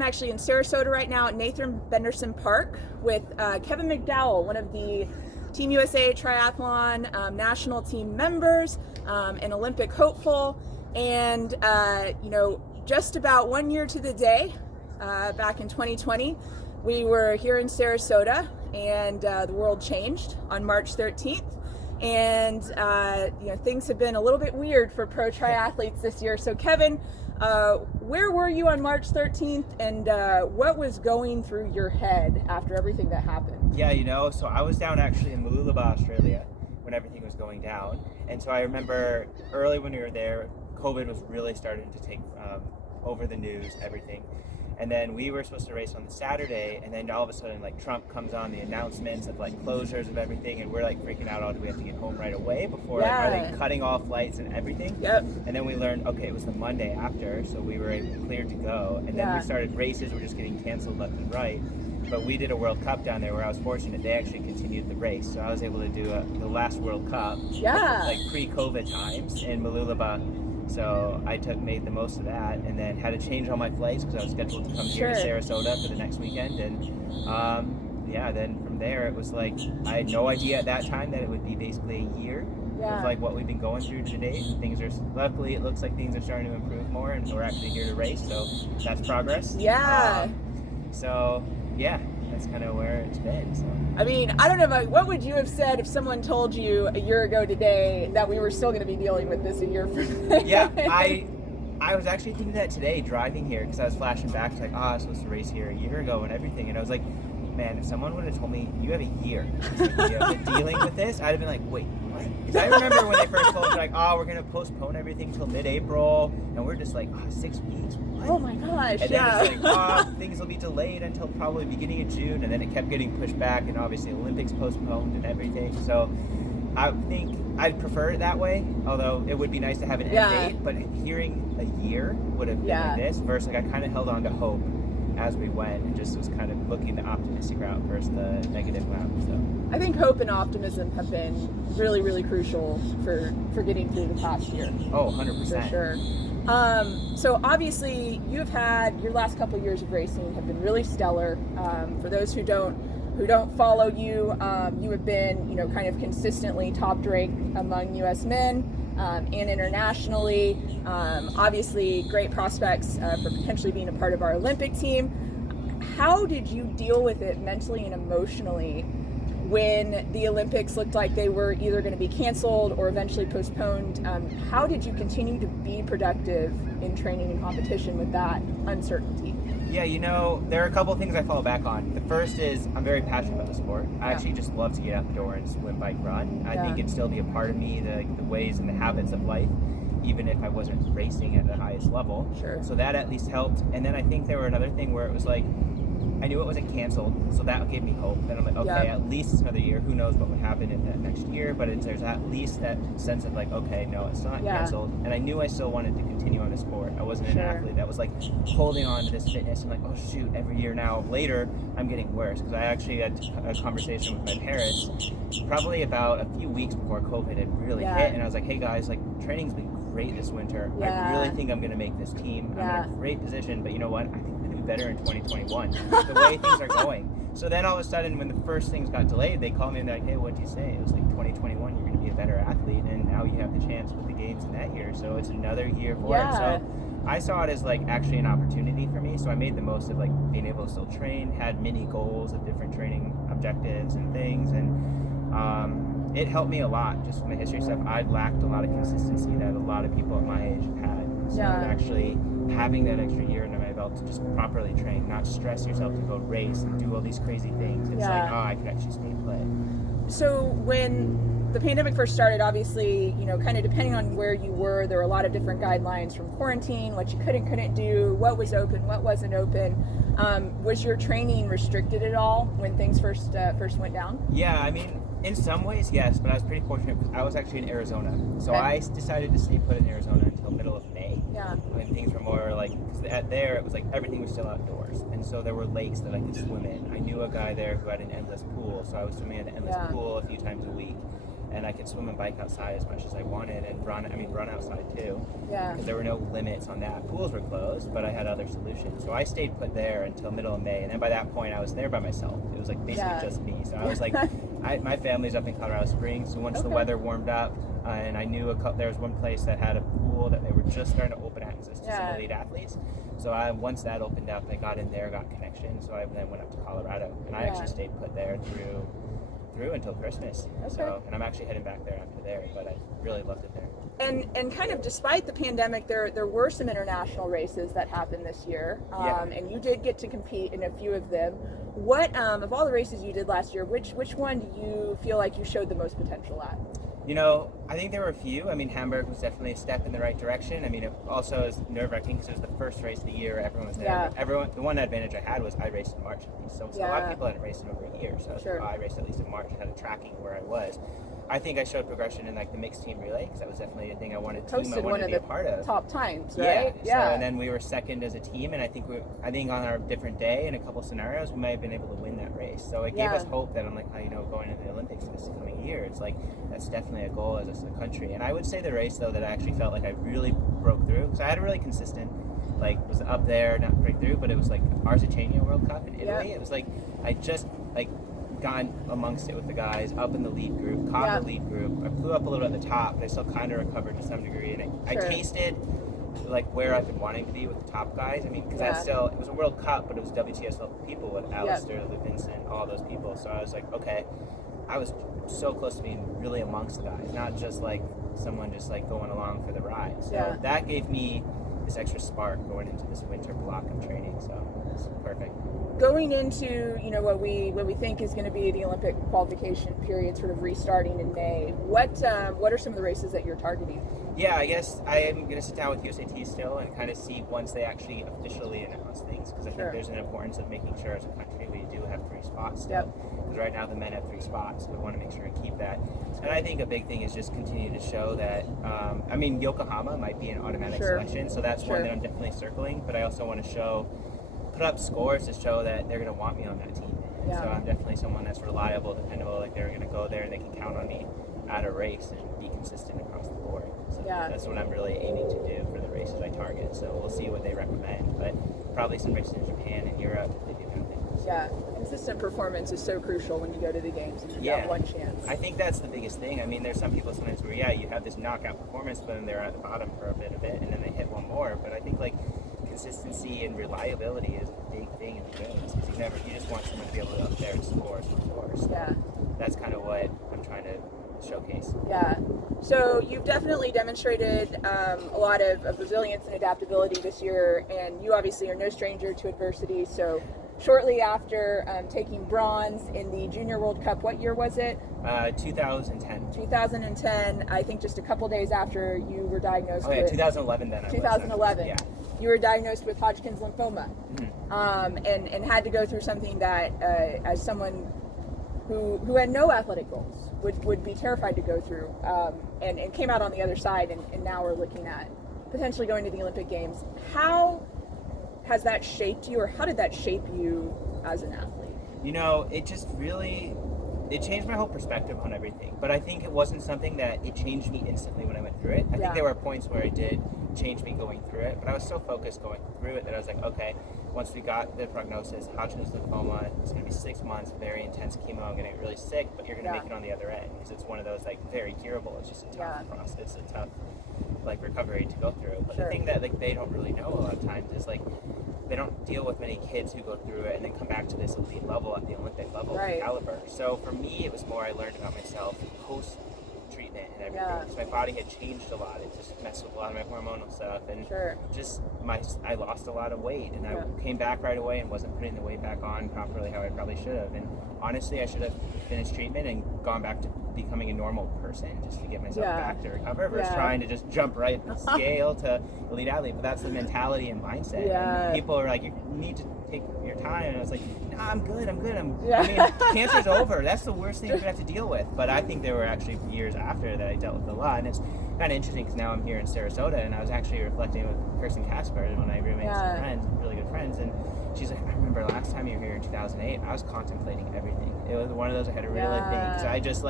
I'm actually in Sarasota right now at Nathan Benderson Park with Kevin McDowell, one of the Team USA Triathlon National Team members, an Olympic hopeful, and just about 1 year to the day, back in 2020, we were here in Sarasota, and the world changed on March 13th. And things have been a little bit weird for pro triathletes this year. So Kevin, where were you on March 13th, and what was going through your head after everything that happened? Yeah, so I was down actually in Mooloolaba, Australia, when everything was going down. And so I remember early when we were there, COVID was really starting to take over the news, everything. And then we were supposed to race on the Saturday, and then all of a sudden, like, Trump comes on, the announcements of like closures of everything, and we're like freaking out. Oh, do we have to get home right away before? Like, are they cutting all flights and everything? Yep. And then we learned, okay, it was the Monday after, so we were cleared to go. And then we started races, were just getting canceled left and right. But we did a World Cup down there where I was fortunate. They actually continued the race, so I was able to do the last World Cup, like pre-COVID times in Mooloolaba. So I made the most of that, and then had to change all my flights because I was scheduled to come here to Sarasota for the next weekend. And then from there it was like, I had no idea at that time that it would be basically a year of like what we've been going through today. Things are, luckily it looks like things are starting to improve more, and we're actually here to race, so that's progress. That's kind of where it's been. So. I mean, I don't know, what would you have said if someone told you a year ago today that we were still going to be dealing with this a year from now? Yeah, I was actually thinking that today driving here, because I was flashing back, like, I was supposed to race here a year ago and everything, and I was like, man, if someone would have told me you have a year dealing with this, I'd have been like, wait, what? Because I remember when they first told me, like, we're going to postpone everything till mid-April, and we're just like, 6 weeks? What? Oh my gosh, and then it's like, things will be delayed until probably beginning of June, and then it kept getting pushed back, and obviously Olympics postponed and everything. So I think I'd prefer it that way, although it would be nice to have an end date, but hearing a year would have been like this, versus like I kind of held on to hope as we went and just was kind of looking the optimistic route versus the negative route. So I think hope and optimism have been really, really crucial for getting through the past year. Oh, 100%. For sure. So obviously you've had your last couple of years of racing have been really stellar. For those who don't follow you, you have been, kind of consistently top ranked among U.S. men and internationally. Obviously, great prospects for potentially being a part of our Olympic team. How did you deal with it mentally and emotionally when the Olympics looked like they were either going to be canceled or eventually postponed? How did you continue to be productive in training and competition with that uncertainty? Yeah, there are a couple of things I fall back on. The first is I'm very passionate about the sport. I actually just love to get out the door and swim, bike, run. I think it'd still be a part of me, the ways and the habits of life, even if I wasn't racing at the highest level. Sure. So that at least helped. And then I think there were another thing where it was like, I knew it wasn't canceled, so that gave me hope. Then I'm like, okay, at least it's another year. Who knows what would happen in that next year? But there's at least that sense of like, okay, no, it's not canceled. And I knew I still wanted to continue on the sport. I wasn't an athlete that was like holding on to this fitness and like, oh shoot, every year now later, I'm getting worse. Because I actually had a conversation with my parents probably about a few weeks before COVID had really hit. And I was like, hey guys, like training's been great this winter. I really think I'm going to make this team. I'm in a great position, but you know what? I think better in 2021 the way things are going. So then all of a sudden when the first things got delayed, they called me and they're like, hey, what'd you say? It was like 2021, you're going to be a better athlete, and now you have the chance with the games in that year, so it's another year for it. So I saw it as like actually an opportunity for me, so I made the most of like being able to still train, had mini goals of different training objectives and things, and it helped me a lot just from the history stuff. I'd lacked a lot of consistency that a lot of people at my age have had, so actually having that extra year under my belt to just properly train, not stress yourself to go race and do all these crazy things. It's like, I could actually stay play. So when the pandemic first started, obviously, kind of depending on where you were, there were a lot of different guidelines from quarantine, what you could and couldn't do, what was open, what wasn't open. Was your training restricted at all when things first went down? Yeah, I mean, in some ways, yes, but I was pretty fortunate because I was actually in Arizona. So I decided to stay put in Arizona until middle of May. When things were more like, because there it was like everything was still outdoors. And so there were lakes that I could swim in. I knew a guy there who had an endless pool, so I was swimming in an endless pool a few times a week. and I could swim and bike outside as much as I wanted, and run outside too. Yeah. Because there were no limits on that. Pools were closed, but I had other solutions. So I stayed put there until middle of May, and then by that point I was there by myself. It was like basically just me. So I was like, my family's up in Colorado Springs, so once the weather warmed up, and I knew there was one place that had a pool that they were just starting to open access to some elite athletes. So once that opened up, I got in there, got connection. So I then went up to Colorado, and I actually stayed put there through until Christmas. So, and I'm actually heading back there after there, but I really loved it there. And kind of despite the pandemic, there were some international races that happened this year, and you did get to compete in a few of them. What of all the races you did last year, which one do you feel like you showed the most potential at? You know, I think there were a few. I mean, Hamburg was definitely a step in the right direction. I mean, it also is nerve-wracking because it was the first race of the year. Everyone was there. The one advantage I had was I raced in March at least. So a lot of people hadn't raced in over a year. So I raced at least in March and had a tracking where I was. I think I showed progression in like the mixed team relay because that was definitely a thing I wanted to be a part of. Top times, right? Yeah. So, and then we were second as a team, and I think on our different day in a couple scenarios we might have been able to win that race. So it gave us hope that I'm like, going into the Olympics this coming year, it's like that's definitely a goal as a country. And I would say the race though that I actually felt like I really broke through because I had a really consistent, was up there, not break through, but it was like Arzachenia World Cup in Italy. It was like I just gone amongst it with the guys up in the lead group, caught the lead group. I flew up a little at the top, but I still kind of recovered to some degree, and I tasted where I've been wanting to be with the top guys. I mean, because it was a World Cup, but it was WTS level people with Alistair, Luke Vincent, all those people. So I was like, okay, I was so close to being really amongst the guys, not just someone just going along for the ride. So that gave me this extra spark going into this winter block of training. So it's perfect. Going into what we think is going to be the Olympic qualification period, sort of restarting in May. What are some of the races that you're targeting? Yeah, I guess I am going to sit down with USAT still and kind of see once they actually officially announce things, because I think there's an importance of making sure as a country we do have 3 spots still. Because right now the men have 3 spots, so we want to make sure to keep that. And I think a big thing is just continue to show that. Yokohama might be an automatic selection, so that's one that I'm definitely circling. But I also want to put up scores to show that they're going to want me on that team. So I'm definitely someone that's reliable, dependable, they're going to go there and they can count on me at a race and be consistent across the board. So that's what I'm really aiming to do for the races I target. So we'll see what they recommend, but probably some races in Japan and Europe if they do have things. Yeah, consistent performance is so crucial when you go to the games and you got one chance. I think that's the biggest thing. I mean, there's some people sometimes where you have this knockout performance, but then they're at the bottom for a bit of it, and then they hit one more. But I think consistency and reliability is a big thing in the games, because you just want someone to be able to go up there and score. So that's kind of what I'm trying to showcase. Yeah. So you've definitely demonstrated a lot of resilience and adaptability this year, and you obviously are no stranger to adversity. So shortly after taking bronze in the Junior World Cup, what year was it? 2010. 2010, I think just a couple days after you were diagnosed with... 2011 then. 2011. You were diagnosed with Hodgkin's lymphoma, and had to go through something that, as someone who had no athletic goals, would be terrified to go through, and came out on the other side, and now we're looking at potentially going to the Olympic Games. How has that shaped you, or how did that shape you as an athlete? It just really... It changed my whole perspective on everything, but I think it wasn't something that it changed me instantly when I went through it. I think there were points where it did change me going through it, but I was so focused going through it that I was like, okay, once we got the prognosis, Hodgkin's lymphoma, it's going to be 6 months, very intense chemo, I'm going to get really sick, but you're going to make it on the other end, because it's one of those very curable. It's just a tough process, a tough recovery to go through. But the thing that they don't really know a lot of times is they don't deal with many kids who go through it and then come back to this elite level at the Olympic level caliber. So for me, it was more I learned about myself post treatment and everything, because my body had changed a lot. It just messed with a lot of my hormonal stuff, and I lost a lot of weight, and I came back right away and wasn't putting the weight back on properly how I probably should have. And honestly, I should have finished treatment and gone back to becoming a normal person just to get myself back to recover versus trying to just jump right the scale to elite athlete. But that's the mentality and mindset. And people are like, you need to take your time, and I was like, no, I'm good. I mean, cancer's over. That's the worst thing you're gonna have to deal with. But I think there were actually years after that I dealt with a lot, and it's kind of interesting because now I'm here in Sarasota, and I was actually reflecting with Kirsten Casper, one of my roommates and friends, really good friends, and she's like, I remember last time you were here in 2008, I was contemplating everything. It was one of those I had to really think, because I just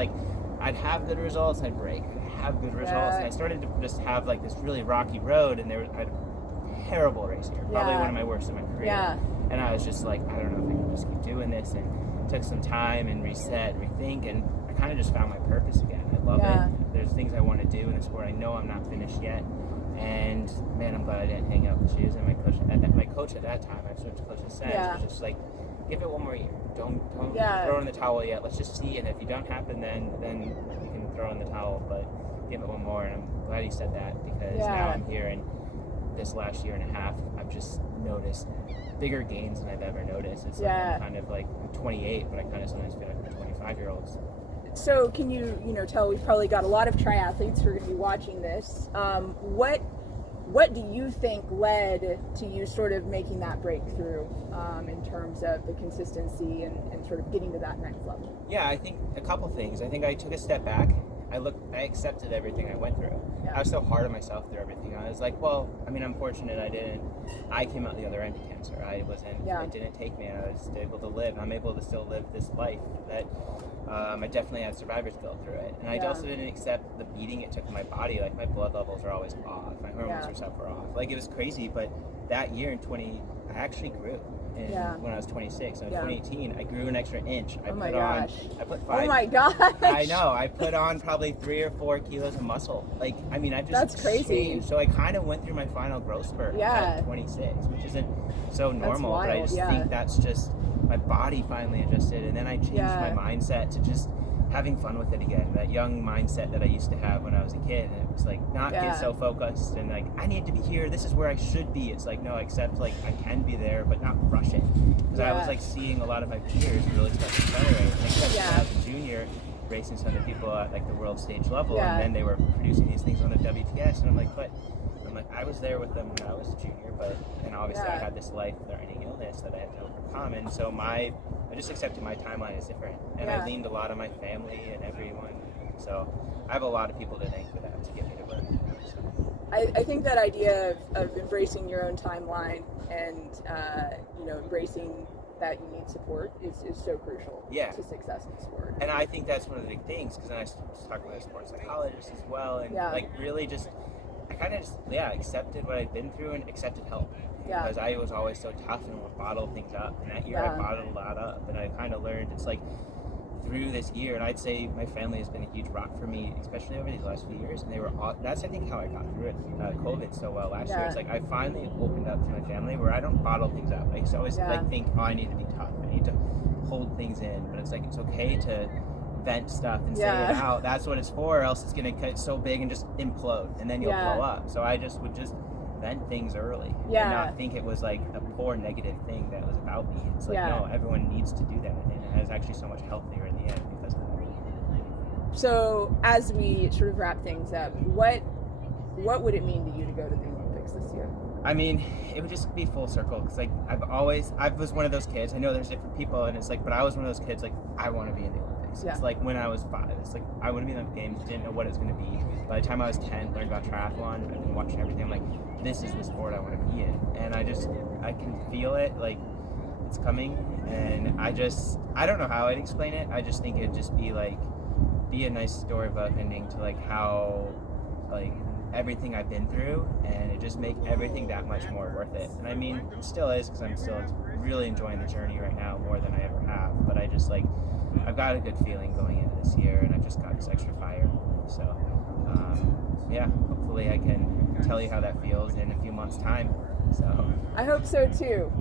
I'd have good results, I'd break. I'd have good results, and I started to just have like this really rocky road, and I had a terrible race year, probably one of my worst in my career. Yeah. And I was just like, I don't know if I can just keep doing this, and took some time and reset, rethink, and I kind of just found my purpose again. I love it. There's things I want to do in the sport. I know I'm not finished yet, and man, I'm glad I didn't hang up the shoes. And my coach at that time, I've switched coaches since, was just like, give it one more year. Don't throw in the towel yet. Let's just see, and if you don't happen, then you can throw in the towel. But give it one more, and I'm glad he said that, because now I'm here, and this last year and a half, I've just noticed bigger gains than I've ever noticed. It's like I'm kind of like I'm 28, but I kind of sometimes feel like I'm 25-year-olds. So can you tell, we've probably got a lot of triathletes who are going to be watching this. What do you think led to you sort of making that breakthrough in terms of the consistency and sort of getting to that next level? Yeah, I think a couple things. I think I took a step back. I accepted everything I went through. I was so hard on myself through everything. I was like, well, I mean, I'm fortunate I came out the other end of cancer. It didn't take me, and I was able to live. I'm able to still live this life that I definitely had survivor's guilt through it. And I also didn't accept the beating it took in my body. Like, my blood levels are always off. My hormones were off. Like, it was crazy, but that year I actually grew. When I was 26, and 2018, I grew an extra inch. I put 5. Oh my gosh! I know. I put on probably 3 or 4 kilos of muscle. Like, I mean, I just that's crazy. Changed. So I kind of went through my final growth spurt at 26, which isn't so normal. But I just think that's just my body finally adjusted, and then I changed my mindset to just having fun with it again. That young mindset that I used to have when I was a kid, and it was like not get so focused and like I need to be here. This is where I should be. It's like no, accept like I can be there, but not rush it. Because I was like seeing a lot of my peers really start to accelerate. And especially when I was a junior, racing some other people at like the world stage level, and then they were producing these things on the WTS, and I'm like, I was there with them when I was a junior, and obviously I had this life-threatening illness that I had to overcome, and so I just accepted my timeline is different, and I leaned a lot on my family and everyone, so I have a lot of people to thank for that to get me to where I'm at. So. I think that idea of embracing your own timeline and embracing that you need support is so crucial to success in sport. And I think that's one of the big things, because then I was talking with a sports psychologist as well, and like really just I kind of just accepted what I'd been through and accepted help. Because I was always so tough and would bottle things up, and that year I bottled a lot up, and I kind of learned it's like through this year, and I'd say my family has been a huge rock for me, especially over these last few years, and they were all, that's I think how I got through it, COVID so well last year. It's like I finally opened up to my family where I don't bottle things up. I used to always think, I need to be tough, I need to hold things in, but it's like it's okay to vent stuff and say it out. That's what it's for, or else it's gonna get so big and just implode, and then you'll blow up. So I just would vent things early and not think it was like a poor negative thing that was about me. It's like no, everyone needs to do that, and it was actually so much healthier in the end because of that. So as we sort of wrap things up, what would it mean to you to go to the Olympics this year? I mean, it would just be full circle, because like I was one of those kids. I know there's different people, and it's like, but I was one of those kids like I want to be in the Olympics. It's like when I was 5, it's like I want to be in the games. Didn't know what it was going to be. By the time I was 10, learned about triathlon. I've been watching everything. I'm like, this is the sport I want to be in, and I can feel it, like it's coming, and I don't know how I'd explain it. I just think it'd just be a nice storybook ending to like how like everything I've been through, and it just make everything that much more worth it. And I mean, it still is, because I'm still really enjoying the journey right now more than I ever have, but I just like I've got a good feeling going into this year, and I've just got this extra fire. So hopefully I can tell you how that feels in a few months' time. So I hope so too.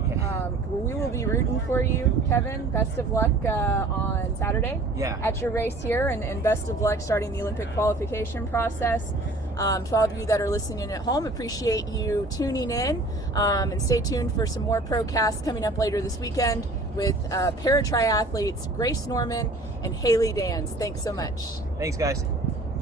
Well, we will be rooting for you, Kevin. Best of luck on Saturday at your race here, and best of luck starting the Olympic qualification process. To all of you that are listening at home, appreciate you tuning in, and stay tuned for some more procasts coming up later this weekend with para triathletes Grace Norman and Haley Dans. Thanks so much. Thanks, guys.